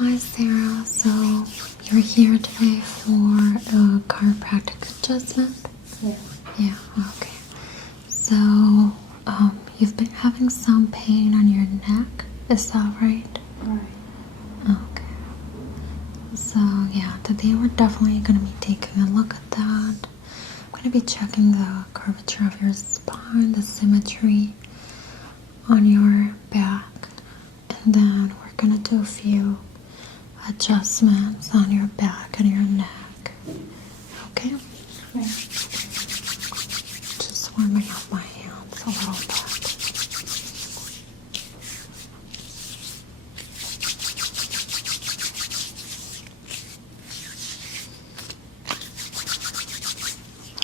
Hi Sarah, so you're here today for a chiropractic adjustment? Yeah. Yeah, okay. So, you've been having some pain on your neck, is that right? Right. Okay. So, yeah, today we're definitely going to be taking a look at that. I'm going to be checking the curvature of your spine, the symmetry on your back, and then we're going to do a few adjustments on your back and your neck. Okay? Right. Just warming up my hands a little bit.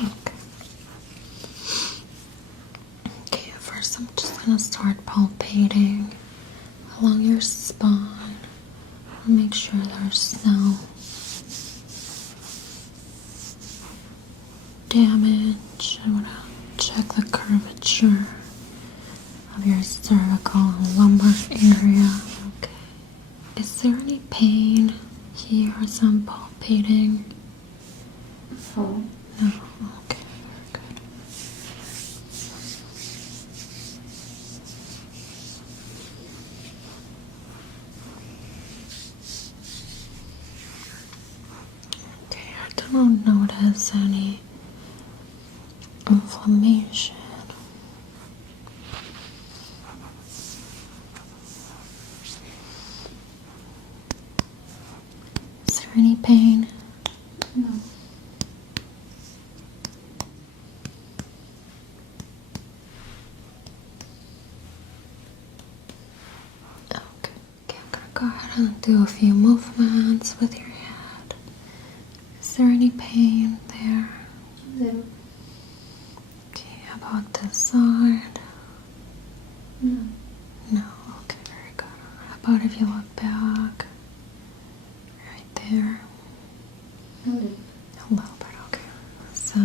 Okay. Okay, first I'm just gonna start palpating along your spine. Make sure there's no damage. I want to check the curvature of your cervical and lumbar area. Okay. Is there any pain here as I'm palpating? Oh. No. Okay. Very good. Okay, I don't notice any inflammation. Is there any pain? No. Okay. Okay, I'm gonna go ahead and do a few movements with your head. Is there any pain there? Zero. Okay, how about this side? No. No, okay, very good. How about if you look back? Right there. A little. A little bit, okay. So,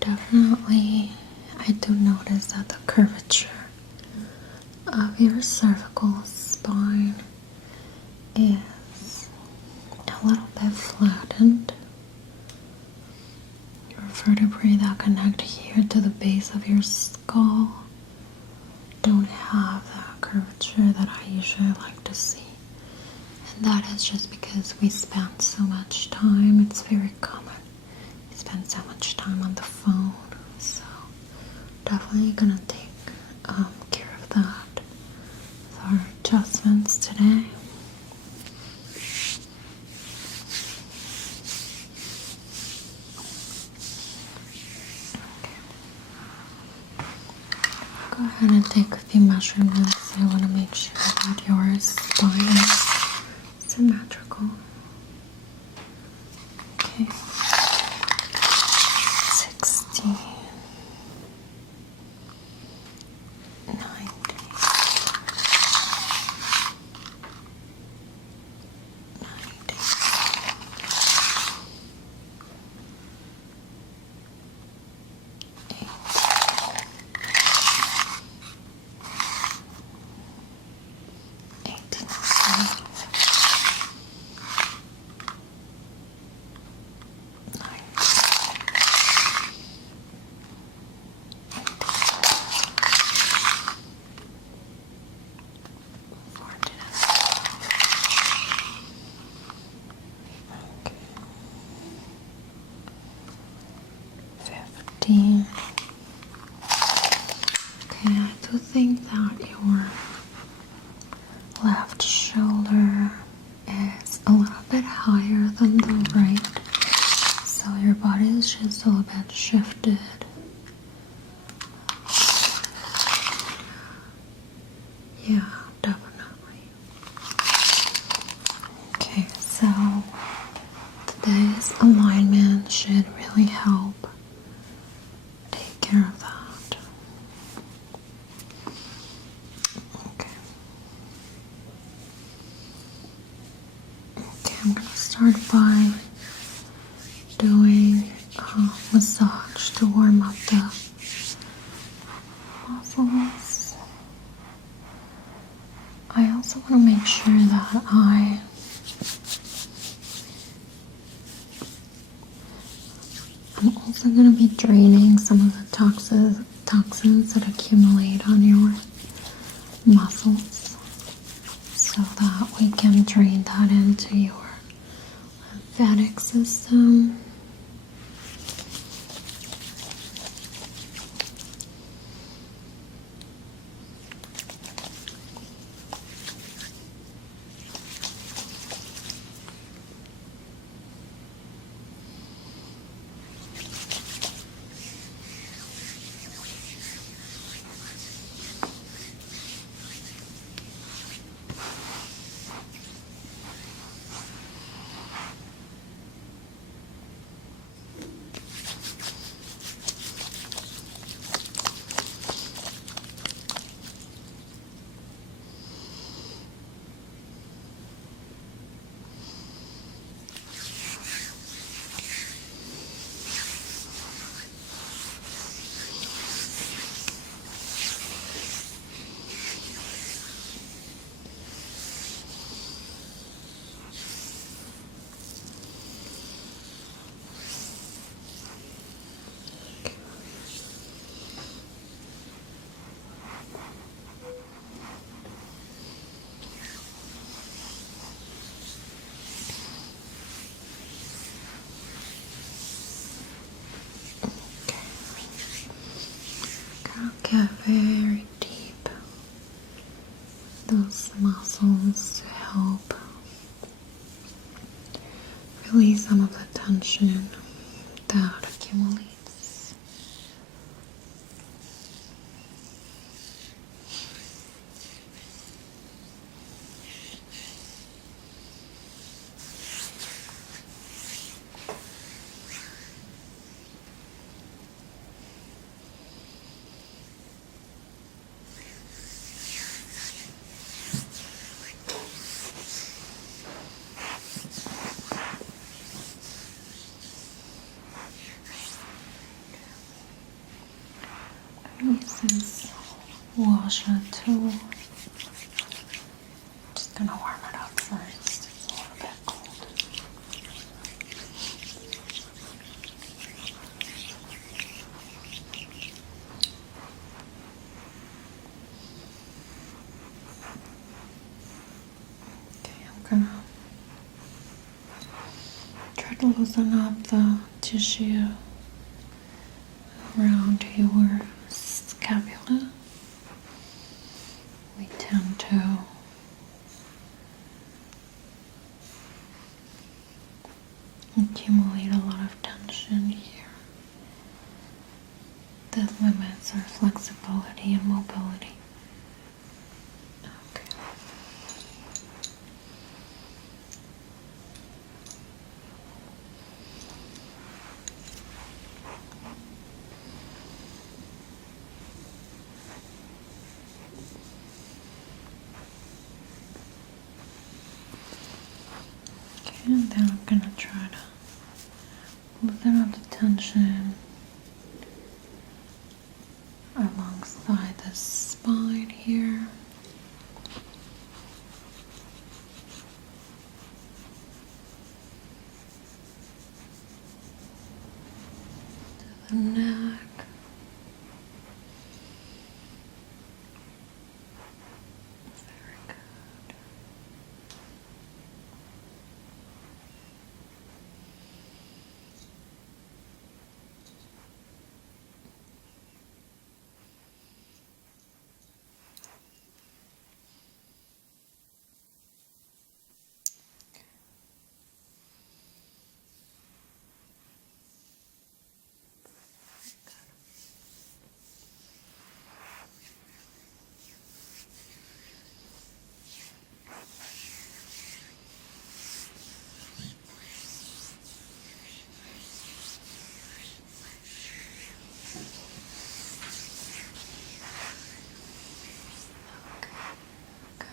definitely, I do notice that the curvature of your cervical spine is a little bit flattened. Your vertebrae that connect here to the base of your skull don't have the curvature that I usually like to see. And that is just because we spend so much time, it's very common. We spend so much time on the phone. So definitely gonna take care of that with our adjustments today. Go ahead and take a few measurements. I want to make sure that your spine is symmetrical. Okay. 16, 90, 15. Okay, I do think that your left shoulder is a little bit higher than the right, so your body is just a little bit shifted. Yeah, definitely. Okay, so today's alignment should really help take care of that. Okay. Okay, I'm going to start by doing a massage to warm up the muscles. I also want to make sure that I also going to be draining some of the toxins that accumulate on your muscles so that we can drain that into your lymphatic system. Get very deep those muscles to help release some of the tension that accumulates. Use this washer tool. Just gonna warm it up first. It's a little bit cold. Okay, I'm gonna try to loosen up the tissue around your scapula. We tend to accumulate a lot of tension here that limits our flexibility and mobility. Okay. And then I'm gonna try to loosen up the tension alongside the spine here. To the neck. Very good.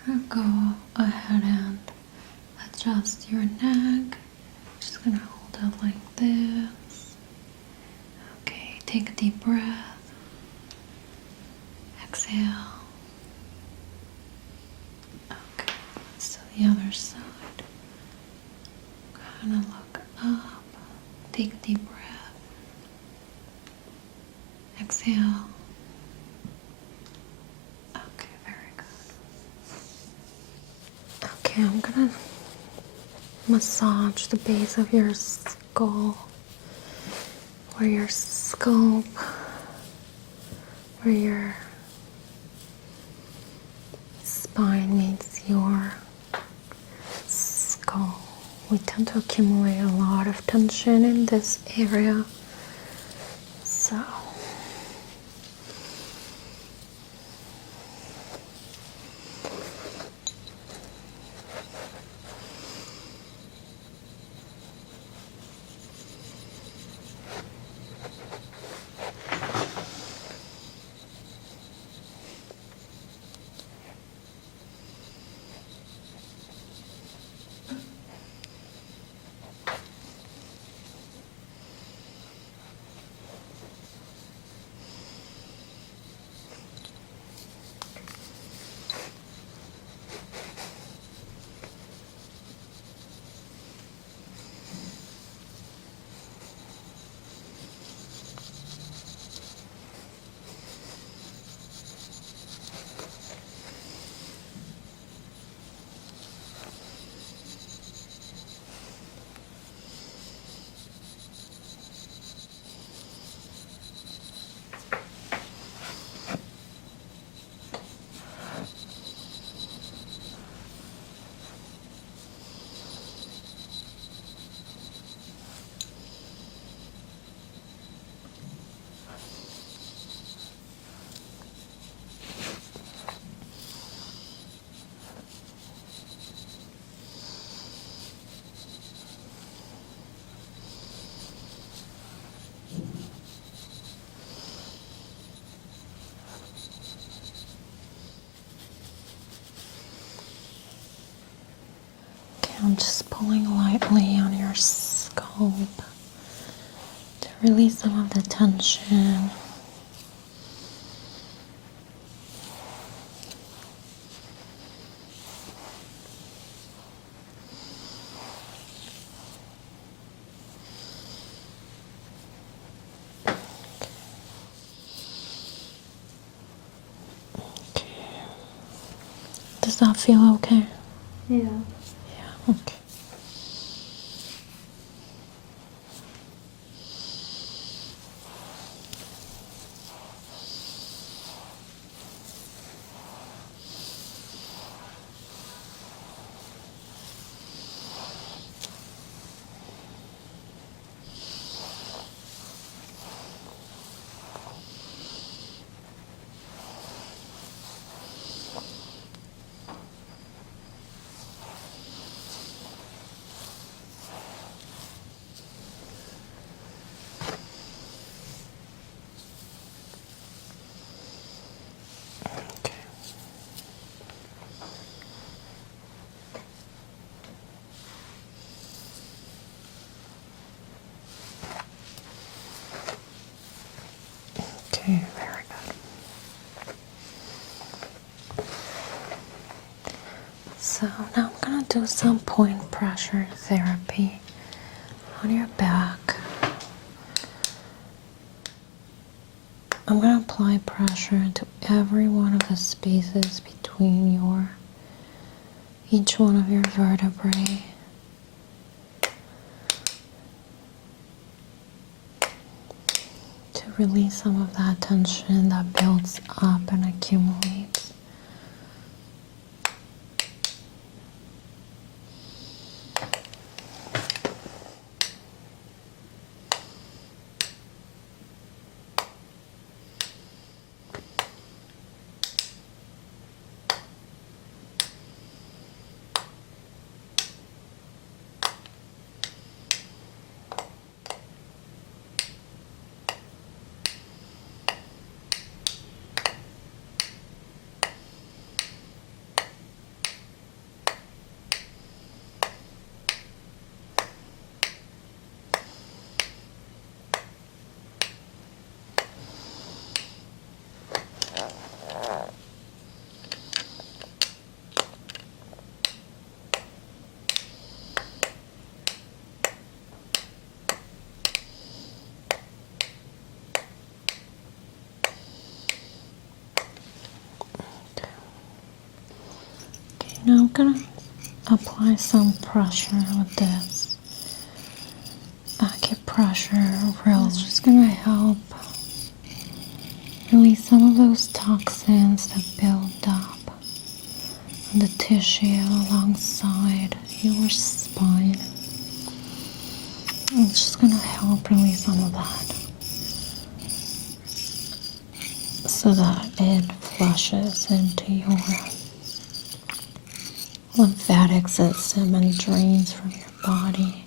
Gonna go ahead and adjust your neck. Just gonna hold it like this. Okay, take a deep breath. Exhale. Okay, let's do the other side. Kind of look up. Take a deep breath. exhale. Okay, very good. Okay, I'm gonna massage the base of your skull, where your scalp, where your spine meets your skull. We tend to accumulate a lot of tension in this area. So I'm just pulling lightly on your scalp to release some of the tension. Okay. Does that feel okay? Yeah. Yeah, okay. Okay. Okay, very good. So now I'm gonna do some point pressure therapy on your back. I'm gonna apply pressure to every one of the spaces between each one of your vertebrae. To release some of that tension that builds up and accumulates. Now I'm gonna apply some pressure with this. Acupressure really is just gonna help release some of those toxins that build up on the tissue alongside your spine. It's just gonna help release some of that so that it flushes into your lymphatic system and drains from your body.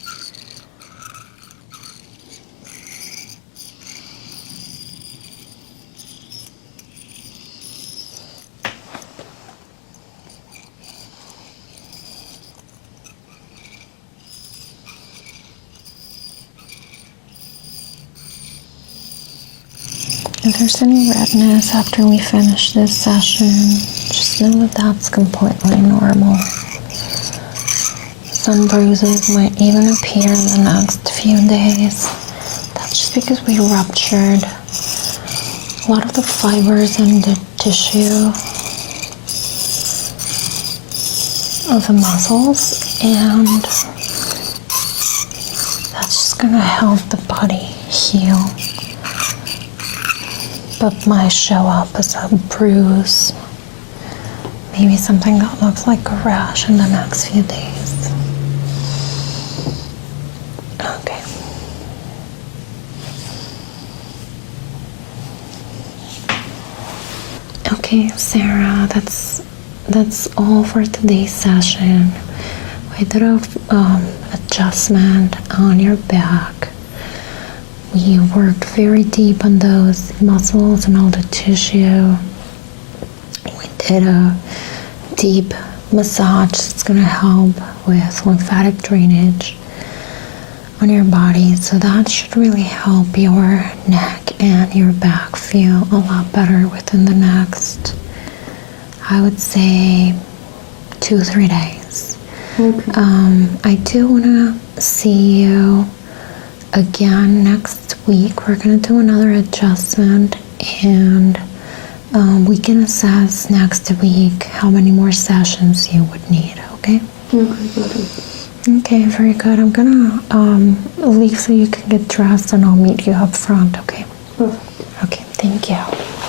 If there's any redness after we finish this session, just know that that's completely normal. Some bruises might even appear in the next few days. That's just because we ruptured a lot of the fibers in the tissue of the muscles, and that's just gonna help the body heal, but might show up as a bruise, maybe something that looks like a rash in the next few days. Okay. Okay, Sarah, that's all for today's session. I did a adjustment on your back. We worked very deep on those muscles and all the tissue. We did a deep massage that's going to help with lymphatic drainage on your body. So that should really help your neck and your back feel a lot better within the next, I would say, 2-3 days. Okay. I do want to see you again next week. We're going to do another adjustment, and we can assess next week how many more sessions you would need, okay? Okay, got it. Okay, very good. I'm going to leave so you can get dressed, and I'll meet you up front, okay? Perfect. Okay, thank you.